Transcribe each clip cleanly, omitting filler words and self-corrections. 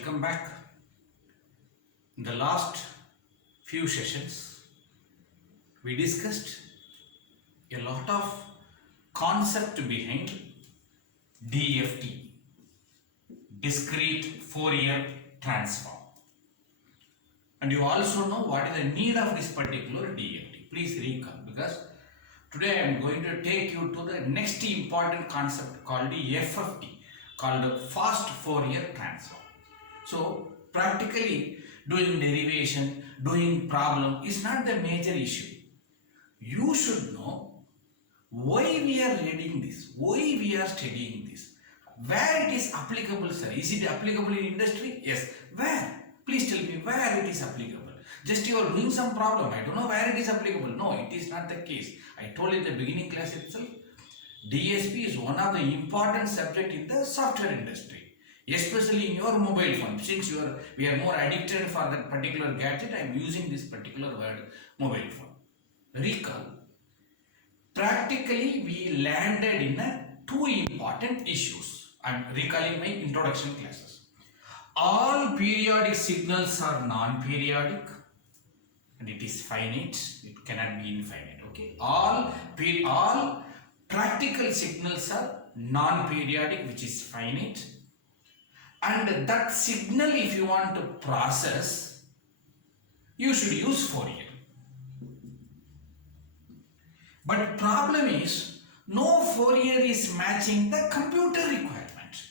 Welcome back. In the last few sessions, we discussed a lot of concept behind DFT, discrete Fourier transform. And you also know what is the need of this particular DFT. Please recall, because today I am going to take you to the next important concept called the FFT, called the fast Fourier transform. So practically doing derivation, doing problem is not the major issue. You should know why we are reading this, why we are studying this, where it is applicable, sir. Is it applicable in industry? Yes. Where? Please tell me where it is applicable. Just you are doing some problem, I don't know where it is applicable. No, it is not the case. I told in the beginning class itself, DSP is one of the important subject in the software industry. Especially in your mobile phone, since we are more addicted for that particular gadget, I am using this particular word, mobile phone. Recall, practically we landed in two important issues. I am recalling my introduction classes. All periodic signals are non-periodic and it is finite, it cannot be infinite. Okay, all practical signals are non-periodic, which is finite. And that signal, if you want to process, you should use Fourier. But problem is, no Fourier is matching the computer requirement.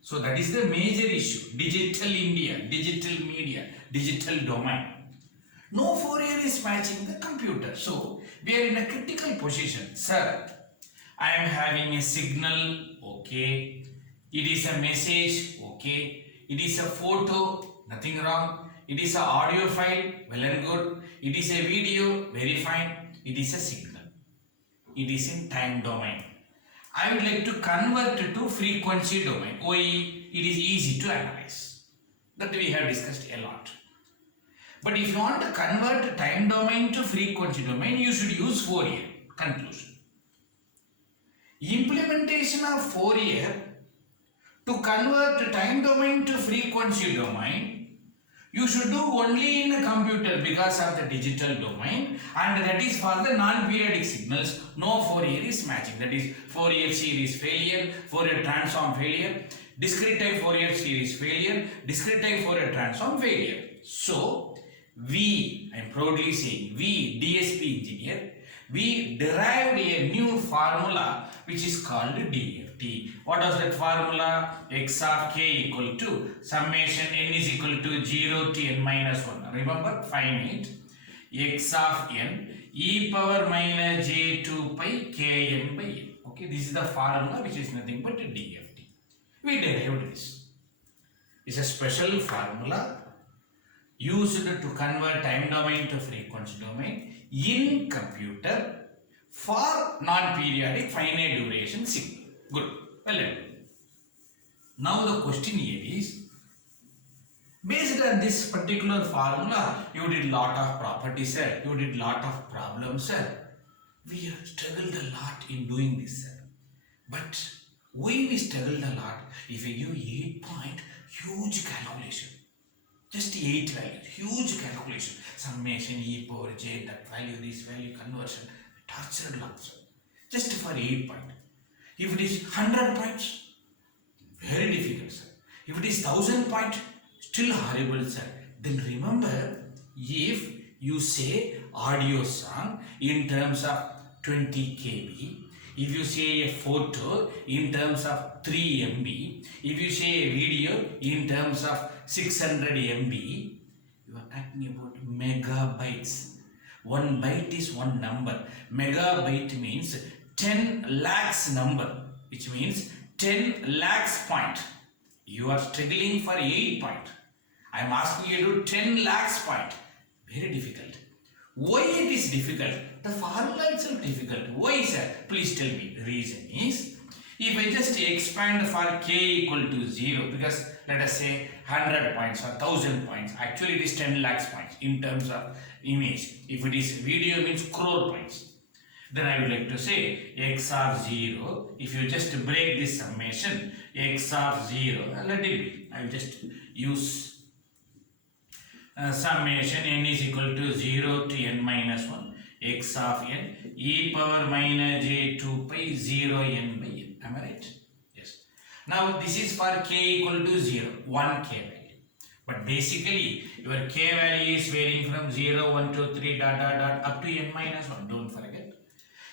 So that is the major issue. Digital India, digital media, digital domain. No Fourier is matching the computer. So we are in a critical position. Sir, I am having a signal, okay. It is a message, okay. It is a photo, nothing wrong. It is an audio file, well and good. It is a video, very fine. It is a signal. It is in time domain. I would like to convert it to frequency domain. OE, it is easy to analyze. That we have discussed a lot. But if you want to convert time domain to frequency domain, you should use Fourier. Conclusion. Implementation of Fourier to convert time domain to frequency domain, you should do only in a computer because of the digital domain, and that is for the non-periodic signals. No Fourier is matching. That is Fourier series failure, Fourier transform failure, discrete type Fourier series failure, discrete type Fourier transform failure. So we, I am proudly saying, we DSP engineer, we derived a new formula which is called DFT. What was that formula? X of k equal to summation n is equal to 0 to n minus 1. Remember, finite. X of n e power minus j2 pi kn by n. Okay, this is the formula which is nothing but DFT. We derived this. It's a special formula used to convert time domain to frequency domain in computer for non-periodic finite duration signal. Good. Well done. Now the question here is, based on this particular formula, you did lot of properties, sir. You did lot of problems, sir. We have struggled a lot in doing this, sir. But why we struggled a lot? If we give 8 point, huge calculation. Just 8 values, huge calculation. Summation, e power j, that value, this value, conversion. Tortured lots. Just for 8 point. If it is 100 points, very difficult, sir. If it is 1000 point, still horrible, sir. Then remember, if you say audio song in terms of 20 KB, if you say a photo in terms of 3 MB, if you say a video in terms of 600 MB, you are talking about megabytes. 1 byte is one number. Megabyte means 10 lakhs number, which means 10 lakhs point. You are struggling for 8 point. I am asking you to do 10 lakhs point. Very difficult. Why it is difficult? The formula itself difficult. Why, sir? Please tell me. The reason is, if I just expand for k equal to 0, because let us say 100 points or 1000 points, actually it is 10 lakhs points in terms of image. If it is video, means crore points. Then I would like to say x of 0, if you just break this summation, x of 0, let it be. I will just use summation n is equal to 0 to n minus 1, x of n, e power minus j 2 pi 0 n by n. Am I right? Yes. Now this is for k equal to 0, 1 k value. But basically, your k value is varying from 0, 1, 2, 3, dot, dot, dot, up to n minus 1. Don't forget.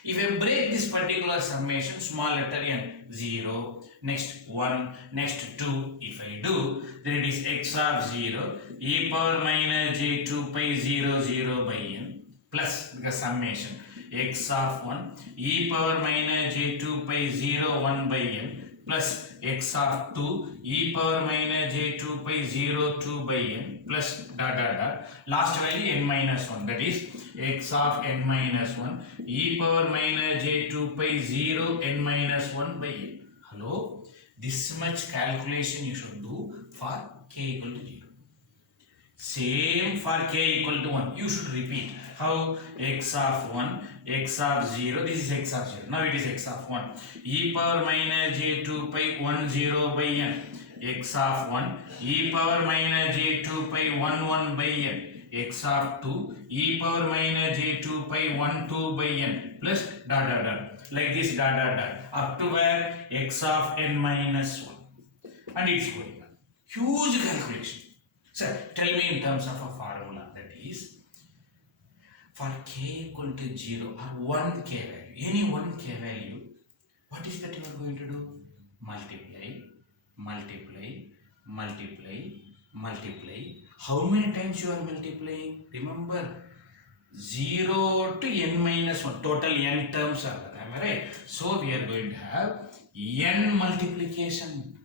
If I break this particular summation, small letter n, 0, next 1, next 2, if I do, then it is x of 0, e power minus j 2 pi 0, 0 by n, plus, because summation, x of 1, e power minus j 2 pi 0, 1 by n, plus x of 2 e power minus j 2 pi 0 2 by n plus dot dot dot last value n minus 1, that is x of n minus 1 e power minus j 2 pi 0 n minus 1 by n. Hello, this much calculation you should do for k equal to 0. Same for k equal to 1, you should repeat. How? X of 1, x of 0, this is x of 0, now it is x of 1, e power minus j 2 pi 1 0 by n, x of 1, e power minus j 2 pi 1 1 by n, x of 2, e power minus j 2 pi 1 2 by n, plus dot dot dot, like this dot dot dot, up to where? X of n minus 1, and it's going on. Huge calculation. Sir, tell me in terms of a formula, that is, for k equal to 0 or 1 k value, any 1 k value, what is that you are going to do? Multiply, multiply, multiply, multiply. How many times you are multiplying? Remember, 0 to n minus 1, total n terms are there, am I right? So we are going to have n multiplication.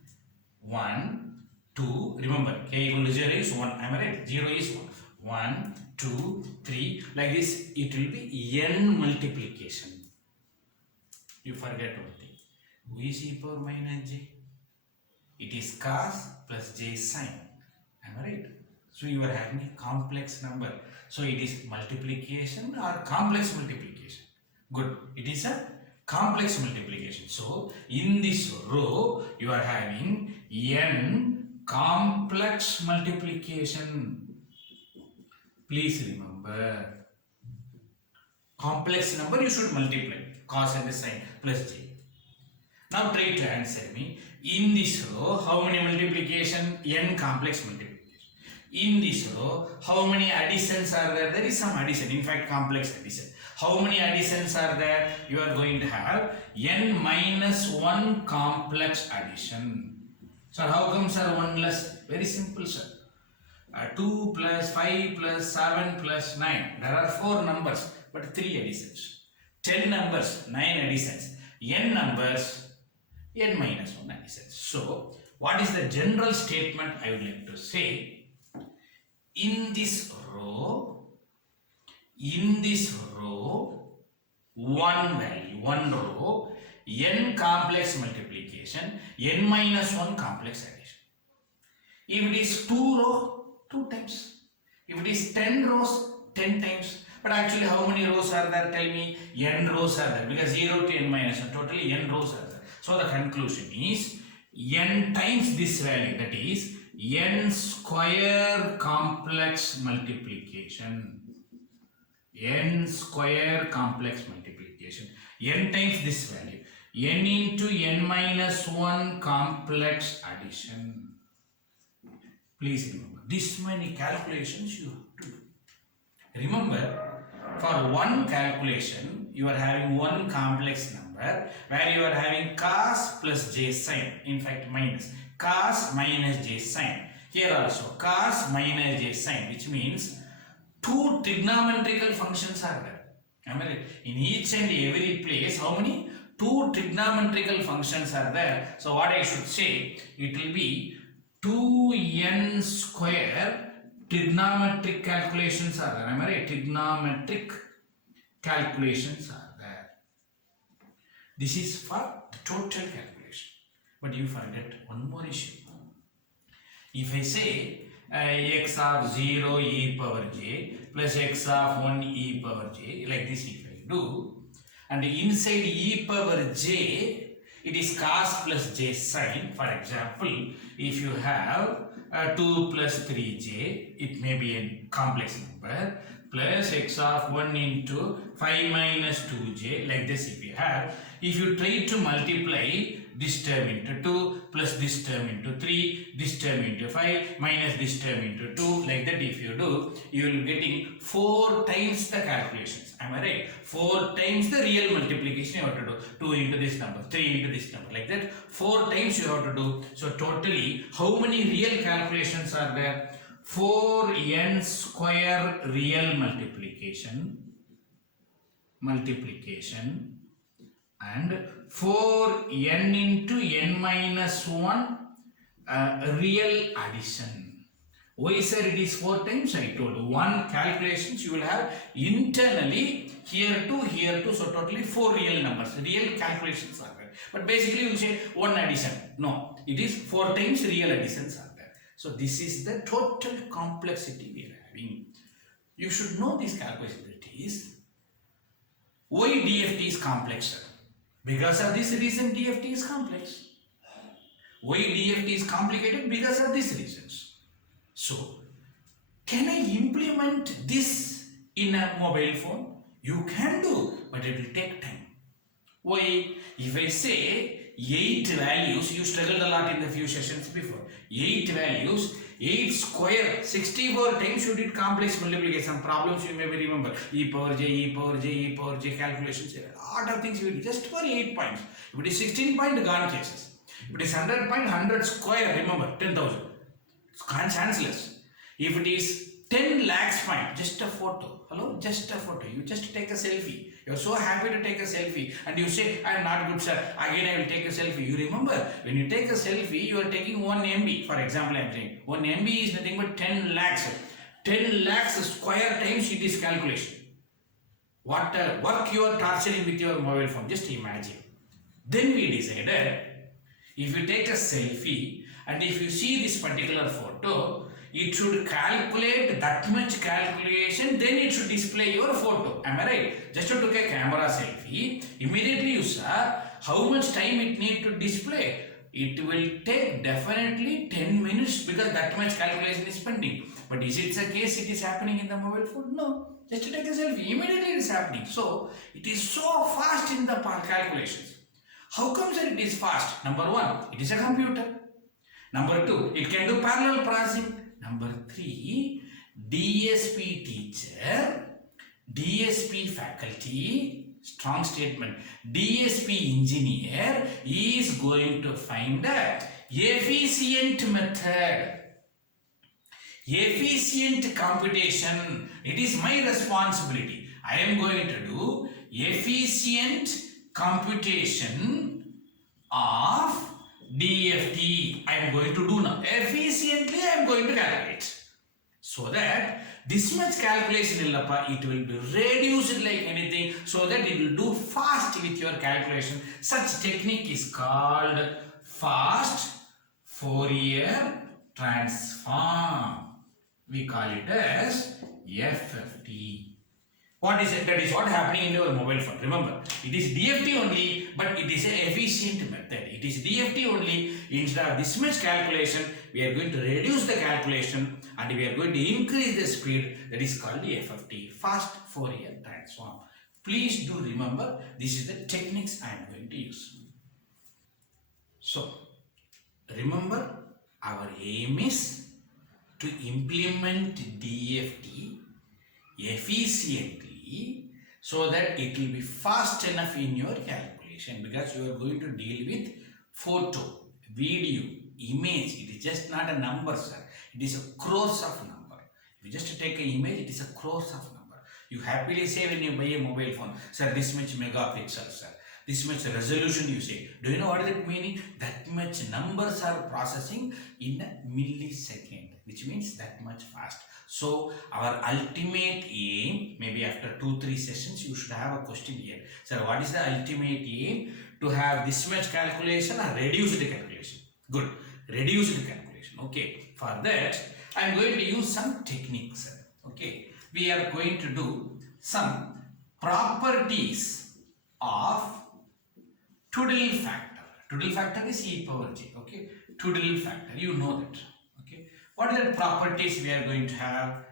1, 2, remember k equal to 0 is 1, am I right? 0 is 1. 1, 2, 3, like this, it will be n multiplication. You forget one thing. Who is e power minus j? It is cos plus j sine. Am I right? So you are having a complex number. So it is multiplication or complex multiplication. Good. It is a complex multiplication. So in this row, you are having n complex multiplication. Please remember, complex number you should multiply, cos and sine plus j. Now try to answer me. In this row, how many multiplication? N complex multiplication. In this row, how many additions are there? There is some addition, in fact complex addition. How many additions are there? You are going to have n minus 1 complex addition. So how come sir 1 less? Very simple sir. 2 plus 5 plus 7 plus 9. There are 4 numbers, but 3 additions. 10 numbers, 9 additions. N numbers, n minus 1 additions. So, what is the general statement I would like to say? In this row, one value, one row, n complex multiplication, n minus 1 complex addition. If it is 2 row, 2 times. If it is 10 rows, 10 times. But actually how many rows are there? Tell me. N rows are there, because 0 to n minus 1, totally n rows are there. So the conclusion is n times this value, that is n square complex multiplication. N square complex multiplication. N times this value. N into n minus 1 complex addition. Please remember, this many calculations you have to do. Remember, for one calculation, you are having one complex number where you are having cos plus j sine, in fact minus, cos minus j sine. Here also, cos minus j sine, which means 2 trigonometrical functions are there. Am I right? In each and every place, how many? 2 trigonometrical functions are there. So what I should say, it will be 2n square trigonometric calculations are there. Am I right? Trigonometric calculations are there. This is for the total calculation. But you forget one more issue. If I say x of 0 e power j plus x of 1 e power j, like this if I do, and inside e power j, it is cos plus j sine. For example, if you have 2 plus 3j, it may be a complex number, plus x of 1 into 5 minus 2j, like this if you have. If you try to multiply this term into 2 plus this term into 3, this term into 5 minus this term into 2, like that if you do, you will be getting 4 times the calculations. Am I right? 4 times the real multiplication you have to do. 2 into this number, 3 into this number, like that 4 times you have to do. So totally how many real calculations are there? 4n square real multiplication and 4n into n minus 1 real addition. Why sir it is 4 times? I told you, one calculations you will have internally here to, so totally 4 real numbers, real calculations are there. But basically you will say one addition. No, it is 4 times real additions are there. So this is the total complexity we are having. You should know these calculabilities. Why DFT is complex, sir? Because of this reason DFT is complex. Why DFT is complicated? Because of these reasons. So, can I implement this in a mobile phone? You can do, but it will take time. Why? If I say 8 values, you struggled a lot in the few sessions before. 8 values, 8 square, 64 times you did complex multiplication. Some problems you may remember. E power j calculations. A lot of things you will just for 8 points. If it is 16 point, gone cases. If it is 100 point, 100 square, remember, 10,000. Chanceless. If it is 10 lakhs point, just a photo. Hello? Just a photo. You just take a selfie. You are so happy to take a selfie and you say, I am not good, sir. Again, I will take a selfie. You remember, when you take a selfie, you are taking 1 MB. For example, I am saying 1 MB is nothing but 10 lakhs. 10 lakhs square times it is calculation. What work you are torturing with your mobile phone, just imagine. Then we decided, if you take a selfie and if you see this particular photo, it should calculate that much calculation, then it should display your photo. Am I right? Just to take a camera selfie, immediately you saw how much time it need to display. It will take definitely 10 minutes because that much calculation is pending. But is it the case it is happening in the mobile phone? No. Just to take a selfie, immediately it is happening. So, it is so fast in the calculations. How comes that it is fast? Number 1, it is a computer. Number 2, it can do parallel processing. Number 3, DSP teacher, DSP faculty, strong statement, DSP engineer is going to find the efficient method, efficient computation. It is my responsibility. I am going to do efficient computation of DFT. I am going to do now. Efficiently I am going to calculate. So that this much calculation it will be reduced like anything, so that it will do fast with your calculation. Such technique is called fast Fourier transform. We call it as FFT. What is it? That is what happening in your mobile phone. Remember, it is DFT only, but it is an efficient method. It is DFT only. Instead of this much calculation, we are going to reduce the calculation and we are going to increase the speed. That is called the FFT, fast Fourier transform. Please do remember, this is the techniques I am going to use. So, remember, our aim is to implement DFT efficiently so that it will be fast enough in your calculation, because you are going to deal with photo, video, image. It is just not a number, sir. It is a crores of number. If you just take an image, it is a crores of number. You happily say when you buy a mobile phone, sir, this much megapixels, sir. This much resolution you say. Do you know what is that meaning? That much numbers are processing in a millisecond, which means that much fast. So our ultimate aim, maybe after 2-3 sessions, you should have a question here. Sir, what is the ultimate aim? To have this much calculation or reduce the calculation? Good. Reduce the calculation. Okay. For that, I am going to use some techniques. Okay. We are going to do some properties of Twiddle factor. Twiddle factor is e power j. Okay, Twiddle factor. You know that. Okay. What are the properties we are going to have?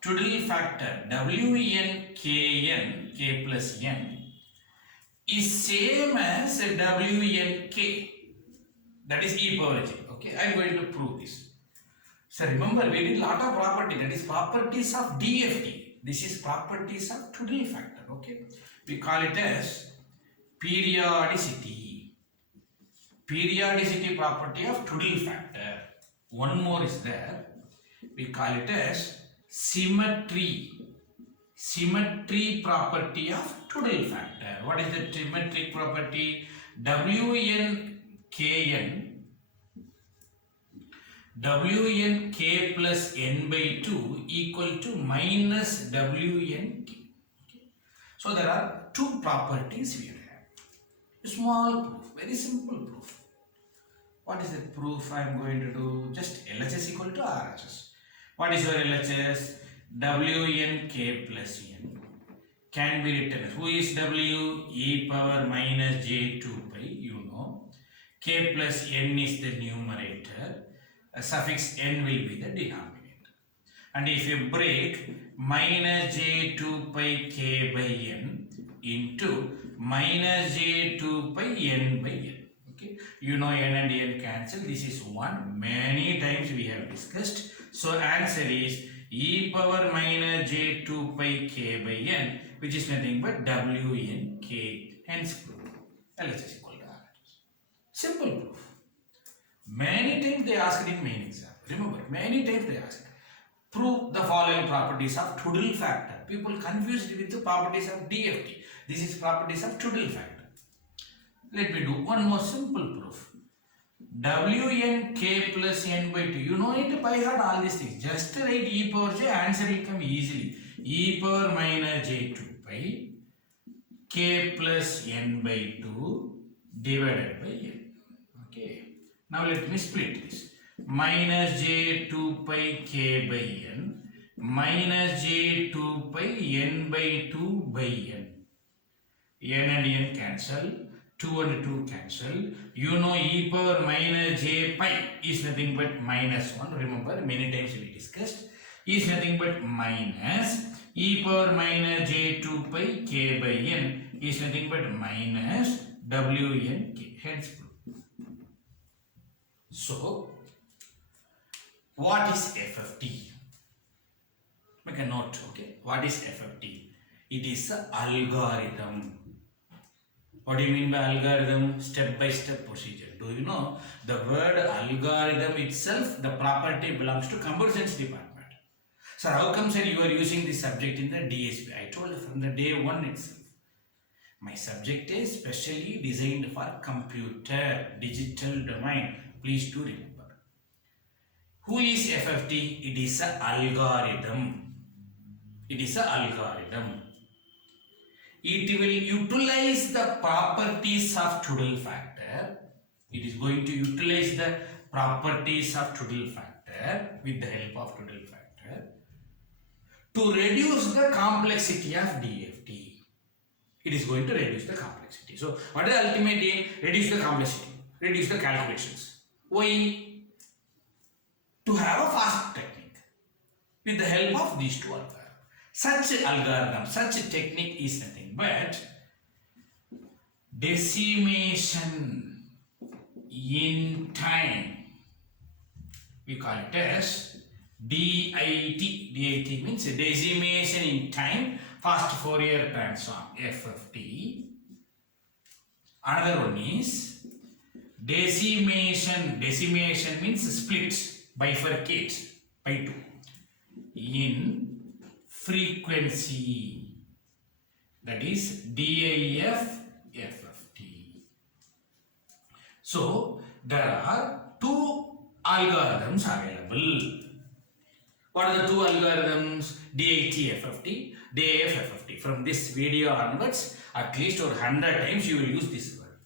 Twiddle factor Wn kn k plus n is same as Wn k. That is e power j. Okay, I am going to prove this. So remember, we did lot of property. That is properties of DFT. This is properties of Twiddle factor. Okay, we call it as periodicity. Periodicity property of Twiddle factor. One more is there. We call it as symmetry. Symmetry property of Twiddle factor. What is the symmetric property? Wn k plus n by 2 equal to minus Wn k. Okay. So there are two properties we have. A small proof, very simple proof. What is the proof I am going to do? Just LHS equal to RHS. What is your LHS? Wn k plus n can be written as, who is W? E power minus j 2 pi, you know. K plus n is the numerator. A suffix n will be the denominator. And if you break minus j 2 pi k by n into minus j 2 pi n by n. Okay, you know n and n cancel. This is 1. Many times we have discussed. So answer is e power minus j 2 pi k by n, which is nothing but Wn k. Hence proof. LHS equal to RHS. Simple proof. Many times they asked in main exam. Remember, many times they asked. Prove the following properties of Twiddle factor. People confused with the properties of DFT. This is properties of Twiddle factor. Let me do one more simple proof. Wn k plus n by 2. You know it by heart, all these things. Just write e power j, answer will come easily. E power minus j 2 pi k plus n by 2 divided by n. Okay. Now let me split this. Minus j 2 pi k by n minus j 2 pi n by 2 by n. N and n cancel. 2 and 2 cancel. You know e power minus j pi is nothing but minus 1. Remember, many times we discussed. Is nothing but minus e power minus j 2 pi k by n is nothing but minus Wn k. Hence proof. So, what is FFT? Make a note, okay? What is FFT? It is an algorithm. What do you mean by algorithm? Step-by-step procedure. Do you know the word algorithm itself, the property belongs to computer science department. So how come, sir, you are using this subject in the DSP? I told you from the day one itself. My subject is specially designed for computer, digital domain. Please do remember. Who is FFT? It is an algorithm. It is an algorithm. It will utilize the properties of Twiddle factor. It is going to utilize the properties of Twiddle factor with the help of Twiddle factor to reduce the complexity of DFT. It is going to reduce the complexity. So, what is the ultimate aim? Reduce the complexity, reduce the calculations. Why? To have a fast technique with the help of these two algorithms. Such algorithm, such technique is nothing but decimation in time. We call it as DIT. DIT means decimation in time, fast Fourier transform, FFT. Another one is decimation. Decimation means split, bifurcate by 2 in frequency, that is DIF FFT. So there are two algorithms available. What are the two algorithms? DIT FFT, DIF FFT. From this video onwards, at least 100 times you will use this word.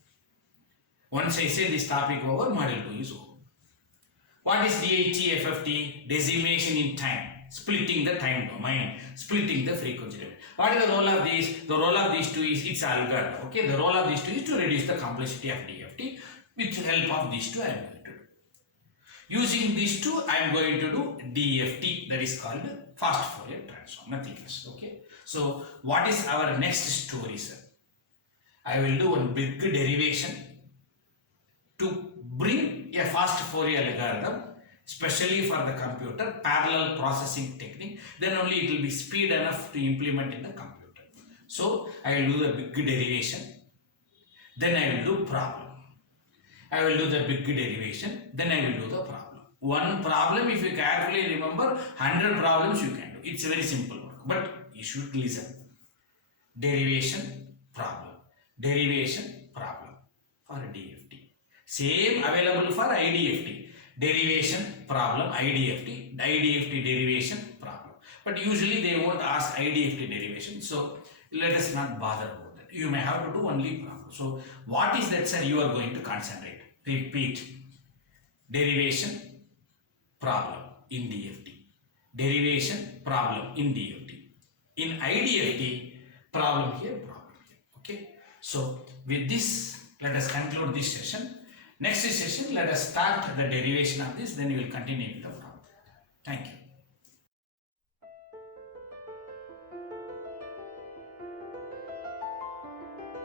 Once I say this topic over, model 2 is over. What is DIT FFT? Decimation in time. splitting the time domain, splitting the frequency domain. What is the role of these? The role of these two is its algorithm. Okay, the role of these two is to reduce the complexity of DFT. With the help of these two, I am going to do. Using these two, I am going to do DFT, that is called fast Fourier transform, nothing else. Okay, so what is our next story, sir? I will do one big derivation to bring a fast Fourier algorithm, especially for the computer, parallel processing technique, then only it will be speed enough to implement in the computer. So I will do the big derivation, then I will do problem. I will do the big derivation, then I will do the problem. One problem, if you carefully remember, 100 problems you can do. It's a very simple work, but you should listen. Derivation, problem. Derivation, problem for DFT. Same available for IDFT. Derivation, problem, IDFT. IDFT derivation, problem. But usually they won't ask IDFT derivation, so let us not bother about that. You may have to do only problem. So what is that, sir, you are going to concentrate? Repeat. Derivation, problem in DFT. Derivation, problem in DFT. In IDFT, problem here, problem here. Okay. So with this, let us conclude this session. Next session, let us start the derivation of this, then we will continue with the problem. Thank you.